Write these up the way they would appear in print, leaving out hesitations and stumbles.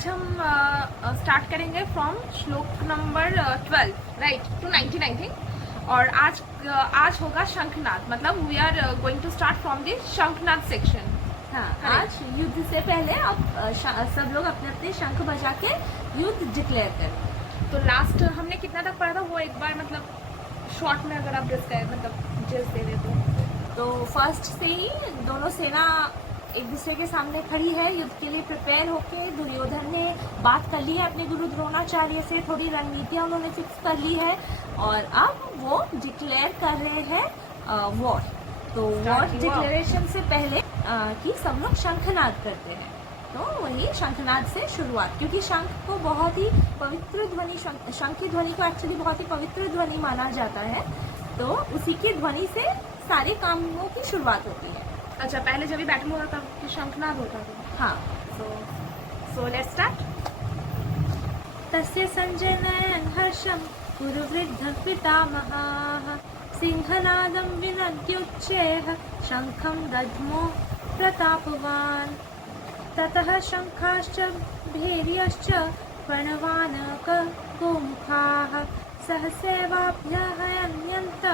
आज हम स्टार्ट करेंगे फ्रॉम श्लोक number 12 right to 19 I think. और आज होगा शंखनाद, मतलब we are going to start from the शंखनाद सेक्शन। हाँ, आज युद्ध से पहले अब सब लोग अपने अपने शंख बजा के युद्ध डिक्लेयर करें। तो लास्ट हमने कितना तक पढ़ा था वो एक बार मतलब शॉर्ट में अगर आप जस्ट दे दे तो फर्स्ट से ही दोनों सेना एक दूसरे के सामने खड़ी है, युद्ध के लिए प्रिपेयर होके। दुर्योधन ने बात कर ली है अपने गुरु द्रोणाचार्य से, थोड़ी रणनीतियां उन्होंने फिक्स कर ली है और अब वो डिक्लेयर कर रहे हैं वॉर। तो वॉर डिक्लेरेशन से पहले कि सब लोग शंखनाद करते हैं, तो वही शंखनाद से शुरुआत, क्योंकि शंख को बहुत ही पवित्र ध्वनि, शंख की ध्वनि को एक्चुअली बहुत ही पवित्र ध्वनि माना जाता है, तो उसी की ध्वनि से सारे कामों की शुरुआत होती है। अच्छा, पहले जब भी बैटल होता था शंखनाद होता था। हाँ, सो लेट्स स्टार्ट। तस्य संजनयन् हर्षं कुरुवृद्धः पितामहाः सिंहनादं विनद्योच्चैः शंखं दध्मो प्रतापवान्। ततः शंखाश्च भैर्यश्च प्रणवानकगोमुखाः सहसैवाभ्यहयन्यन्त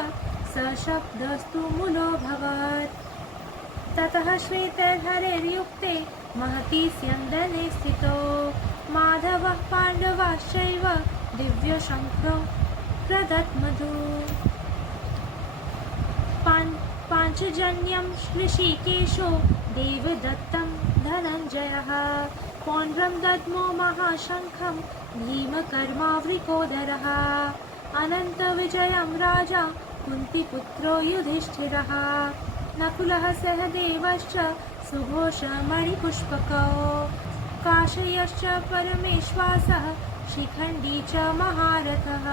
सशब्दस्तु मूलोऽभवत्। ततः श्वेतैर्हरैर्युक्ते महती स्यन्दने स्थितो माधवः पाण्डवाश्चैव दिव्यशङ्खौ प्रदत्मधु। पाञ्चजन्यं ऋषिकेशो देवदत्तं धनञ्जयः पौण्ड्रं दद्मो महाशङ्खं भीमकर्मावृकोदरः अनन्तविजयं राजा कुन्तीपुत्रो युधिष्ठिरः नकुलः सहदेवश्च सुघोषमणिपुष्पकौ काशयश्च परमेश्वासः शिखण्डी च महारथः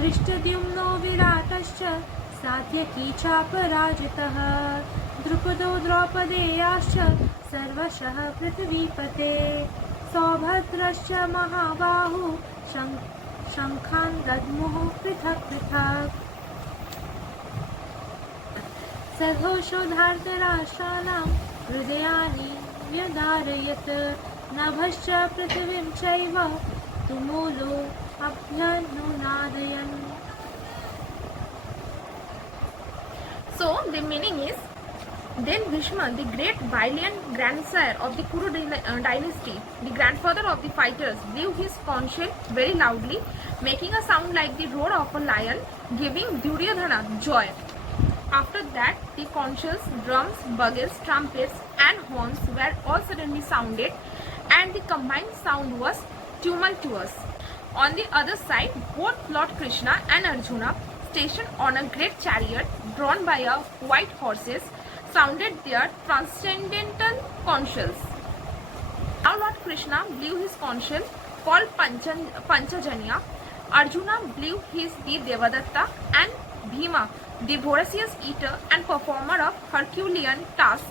दृष्टद्युम्नो विराटश्च सात्यकी चापराजितः द्रुपदो द्रौपदेयाश्च सर्वशः पृथ्वीपते सौभद्रश्च महाबाहु शङ्खान् दद्मुः पृथक् पृथक्। सघोषोधार्तराष्ट्राणां हृदयानि व्यधारयत् नभश्च पृथिवीं चैव तुमुलो अभ्यनुनादयन्। So the meaning is, then Bhishma, the great valiant grandsire of the Kuru dynasty, the grandfather of the fighters, blew his conch shell very loudly, making a sound like the roar of a lion, giving Duryodhana joy. After that, the conch shells, drums, bugles, trumpets, and horns were all suddenly sounded, and the combined sound was tumultuous. On the other side, both Lord Krishna and Arjuna, stationed on a great chariot drawn by a white horses, sounded their transcendental conch shells. Now Lord Krishna blew his conch shell called Panchajanya. Arjuna blew his the Devadatta, and Bhima, the voracious eater and performer of Herculean tasks,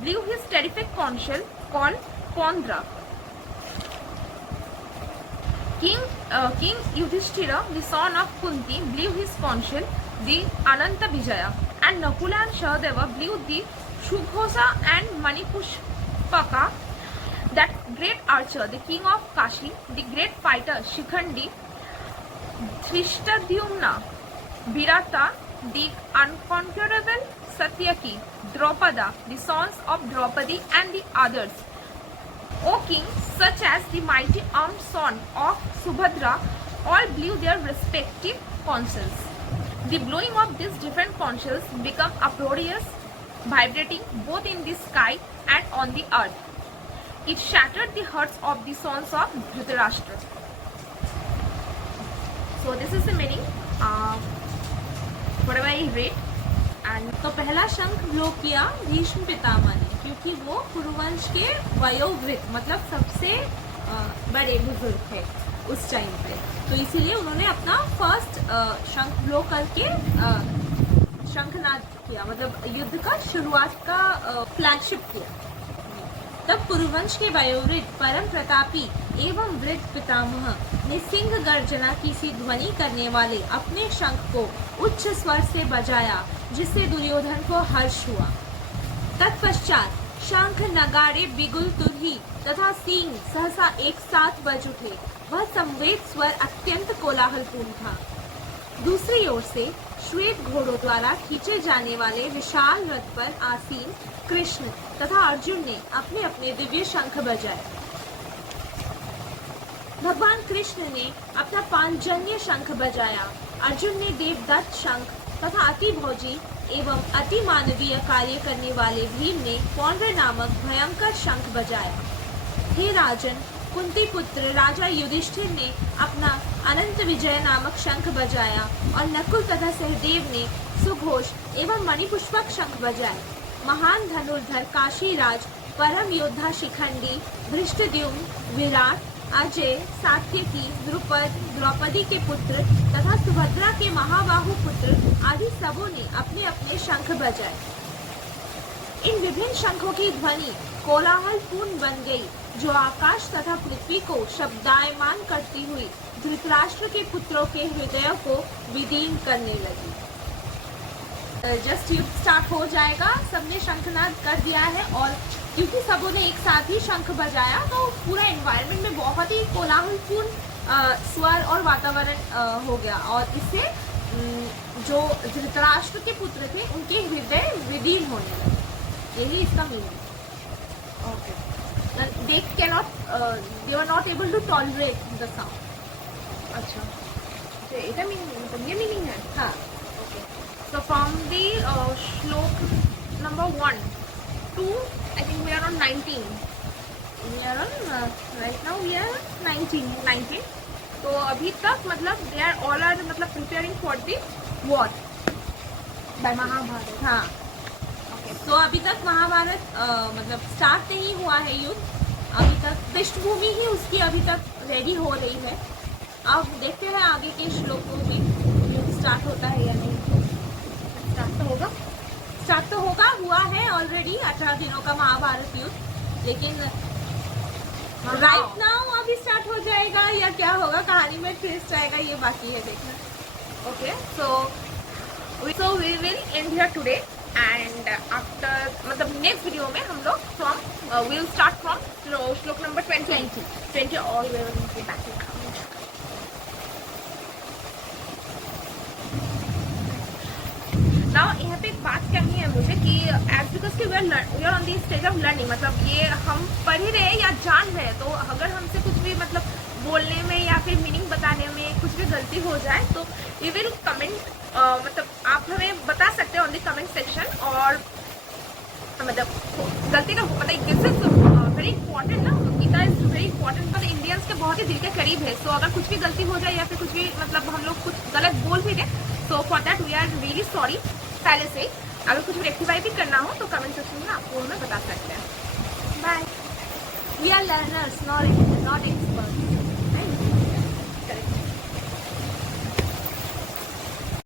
blew his terrific conch shell called Pondra. King Yudhishthira, the son of Kunti, blew his conch shell, the Ananta Vijaya, and Nakula and Sahadeva blew the Shughosa and Manipushpaka. That great archer, the king of Kashi, the great fighter Shikhandi, Dhrishtadyumna, Virata, the unconquerable Satyaki, Draupada, the sons of Draupadi, and the others, O king, such as the mighty armed son of Subhadra, all blew their respective conch shells. The blowing of these different conch shells became uproarious, vibrating both in the sky and on the earth. It shattered the hearts of the sons of Dhritarashtra. So this is the meaning. Whatever I read. And तो पहला शंख blow किया भीष्म पितामह ने, क्योंकि वो कुरुवंश के वयोवृद्ध मतलब सबसे बड़े बुजुर्ग थे उस टाइम पे, तो इसीलिए उन्होंने अपना फर्स्ट शंख ब्लो करके शंखनाद किया, मतलब युद्ध का शुरुआत का फ्लैगशिप किया। तब कुरुवंश के वयोवृद्ध परम प्रतापी एवं वृद्ध पितामह ने सिंह गर्जना की सी ध्वनि करने वाले अपने शंख को उच्च स्वर से बजाया, जिससे दुर्योधन को हर्ष हुआ। तत्पश्चात शंख नगाड़े बिगुल तुरही तथा सींग सहसा एक साथ बज उठे। वह संवेद स्वर अत्यंत कोलाहलपूर्ण था। दूसरी ओर से श्वेत घोड़ों द्वारा खींचे जाने वाले विशाल रथ पर आसीन कृष्ण तथा अर्जुन ने अपने अपने दिव्य शंख बजाए। भगवान कृष्ण ने अपना पांचजन्य शंख बजाया। अर्जुन ने देवदत्त शंख तथा अति भोजी एवं अति मानवीय कार्य करने वाले भीम ने पौंड्र नामक भयंकर शंख बजाया। हे राजन, कुंती पुत्र राजा युधिष्ठिर ने अपना अनंत विजय नामक शंख बजाया और नकुल तथा सहदेव ने सुघोष एवं मणिपुष्पक शंख बजाए। महान धनुर्धर काशीराज, परम योद्धा शिखंडी, धृष्टद्युम्न, विराट, अजय, सात्यकी, द्रुपद, द्रौपदी के पुत्र तथा सुभद्रा के महाबाहु पुत्र आदि सबों ने अपने अपने शंख बजाए। इन विभिन्न शंखों की ध्वनि कोलाहलपूर्ण बन गई, जो आकाश तथा पृथ्वी को शब्दायमान करती हुई धृतराष्ट्र के पुत्रों के हृदयों को विदीर्ण करने लगी। जस्ट युद्ध स्टार्ट हो जाएगा, सबने शंखनाद कर दिया है और क्योंकि सबों ने एक साथ ही शंख बजाया तो पूरा एनवायरनमेंट में बहुत ही कोलाहलपूर्ण स्वर और वातावरण हो गया और इससे जो धृतराष्ट्र के पुत्र थे उनके हृदय विदीर्ण होने लगे। यही इसका meaning. Okay, they were not able to tolerate the sound. अच्छा, तो इधर मीनिंग मतलब ये मीनिंग है। हाँ, ओके, so from the श्लोक number 1 to I think we are on 19. We are on right now we are 19. तो अभी तक मतलब they are all are मतलब preparing for the war. Mahabharat. हाँ। तो अभी तक महाभारत मतलब स्टार्ट नहीं हुआ है युद्ध, अभी तक पृष्ठभूमि ही उसकी अभी तक रेडी हो रही है। अब देखते हैं आगे के श्लोकों में युद्ध स्टार्ट होता है या नहीं। स्टार्ट तो होगा, हुआ है ऑलरेडी 18 दिनों का महाभारत युद्ध, लेकिन राइट नाउ अभी स्टार्ट हो जाएगा या क्या होगा, कहानी में ट्विस्ट आएगा, ये बाकी है देखना। Okay, so we will end here today. And after मतलब नेक्स्ट वीडियो में हम लोग फ्रॉम विल स्टार्ट फ्रॉम श्लोक नंबर 20 ऑल वे नाउ। यहाँ पे एक बात करनी है मुझे कि as because we are on the stage of learning, मतलब ये हम पढ़ ही रहे या जान रहे, तो अगर हमसे कुछ भी मतलब बोलने में या फिर मीनिंग बताने में कुछ भी गलती हो जाए तो वी विल कमेंट, मतलब आप हमें बता सकते हैं ऑन द कमेंट सेक्शन। और मतलब गलती का मतलब दिस इज वेरी इंपॉर्टेंट ना, Gita is very important for Indians के, बहुत ही दिल के करीब है। सो अगर कुछ भी गलती हो जाए या फिर कुछ भी मतलब हम लोग कुछ गलत बोल भी दें, so for that we are really sorry पहले से। अगर कुछ रेक्टिफाई भी करना हो तो कमेंट सेक्शन में आपको हमें बता सकते हैं। Bye. We are learners, not experts.